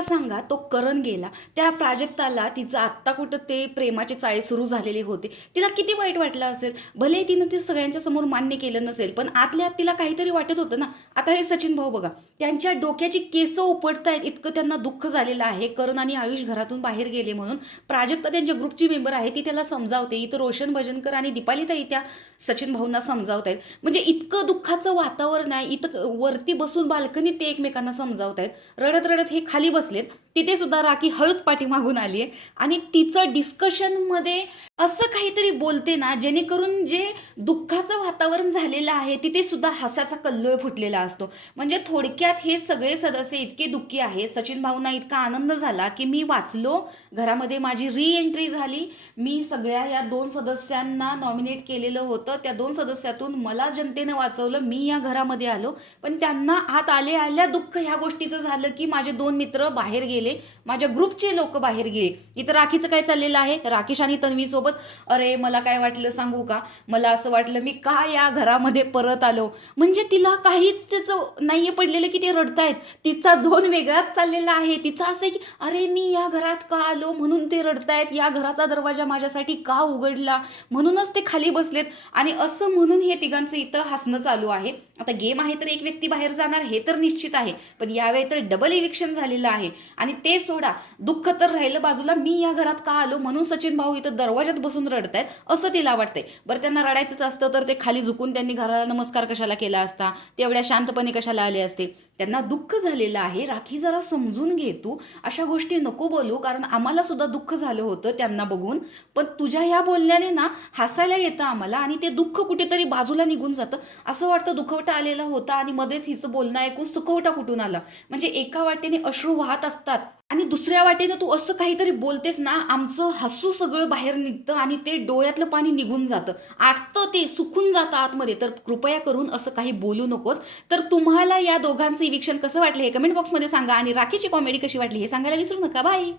मला सांगा तो करण गेला त्या प्राजक्ताला तिचं आत्ता कुठं ते प्रेमाचे चाळे सुरू झालेले होते, तिला किती वाईट वाटलं असेल. भले तिनं ते सगळ्यांच्या समोर मान्य केलं नसेल, पण आतल्या आत तिला काहीतरी वाटत होतं ना. आता हे सचिन भाऊ बघा, त्यांच्या डोक्याची केस उपटतायत इतकं त्यांना दुःख झालेलं आहे. करण आणि आयुष घरातून बाहेर गेले म्हणून प्राजक्ता त्यांच्या ग्रुपची मेंबर आहे, ती त्याला समजावते. इथं रोशन भजनकर आणि दीपालीताई त्या सचिन भाऊंना समजावतायत. म्हणजे इतकं दुःखाचं वातावरण आहे. इथं वरती बसून बाल्कनीत ते एकमेकांना समजावतायत. रडत रडत हे खाली बसलेत. तिथे सुद्धा राखी हळूच पाठीमागून आली आहे आणि तिचं डिस्कशनमध्ये असं काहीतरी बोलते ना, जेणेकरून जे दुःखाचं वातावरण झालेलं आहे तिथे सुद्धा हसाचा कल्लोळ फुटलेला असतो. म्हणजे थोडक्यात हे सगळे सदस्य इतके दुःखी आहे. सचिन भाऊंना इतका आनंद झाला की मी वाचलो, घरामध्ये माझी री एंट्री झाली. मी सगळ्या या 2 सदस्यांना नॉमिनेट केलेलं होतं, त्या 2 सदस्यातून मला जनतेनं वाचवलं, मी या घरामध्ये आलो. पण त्यांना आत आल्या दुःख ह्या गोष्टीचं झालं की माझे 2 मित्र बाहेर गेले, माझ्या ग्रुपचे लोक बाहेर गेले. इथं राखीचं काय चाललेलं आहे, राकेश आणि तन्वी सोबत. अरे मला काय वाटलं सांगू का, मला असं वाटलं मी का या घरामध्ये परत आलो. म्हणजे तिला काहीच त्याचं नाहीये पडलेलं की ते रडतायत. तिचा झोन वेगळाच चाललेला आहे. तिचं असं आहे की अरे मी या घरात का आलो म्हणून ते रडतायत, या घराचा दरवाजा माझ्यासाठी का उघडला म्हणूनच ते खाली बसलेत. आणि असं म्हणून हे तिघांचं इथं हसणं चालू आहे. आता गेम आहे तर एक व्यक्ती बाहेर जाणार हे तर निश्चित आहे, पण यावेळी तर डबल इविक्शन झालेलं आहे. आणि ते सोडा, दुःख तर राहिलं बाजूला, मी या घरात का आलो म्हणून सचिन भाऊ इथं दरवाजात बसून रडतायत असं तिला वाटतंय. बरं त्यांना रडायचंच असतं तर ते खाली झुकून त्यांनी घराला नमस्कार कशाला केला असता, तेवढ्या शांतपणे कशाला आले असते. त्यांना दुःख झालेलं आहे. राखी जरा समजून घे, तू अशा गोष्टी नको बोलू, कारण आम्हाला सुद्धा दुःख झालं होतं त्यांना बघून. पण तुझ्या ह्या बोलण्याने ना हसायला येतं आम्हाला आणि ते दुःख कुठेतरी बाजूला निघून जातं. असं वाटतं दुखवटा आलेला होता आणि मध्येच हिचं बोलणं ऐकून सुखवटा कुठून आला. म्हणजे एका वाटेने अश्रू वाहत असतात आणि दुसऱ्या वाटेनं तू असं काहीतरी बोलतेस ना, आमचं हसू सगळं बाहेर निघतं आणि ते डोळ्यातलं पाणी निघून जातं, आटतं, ते सुकून जातं आतमध्ये. तर कृपया करून असं काही बोलू नकोस. तर तुम्हाला या दोघांचं इविक्शन कसं वाटलं हे कमेंट बॉक्समध्ये सांगा आणि राखीची कॉमेडी कशी वाटली हे सांगायला विसरू नका. बाय.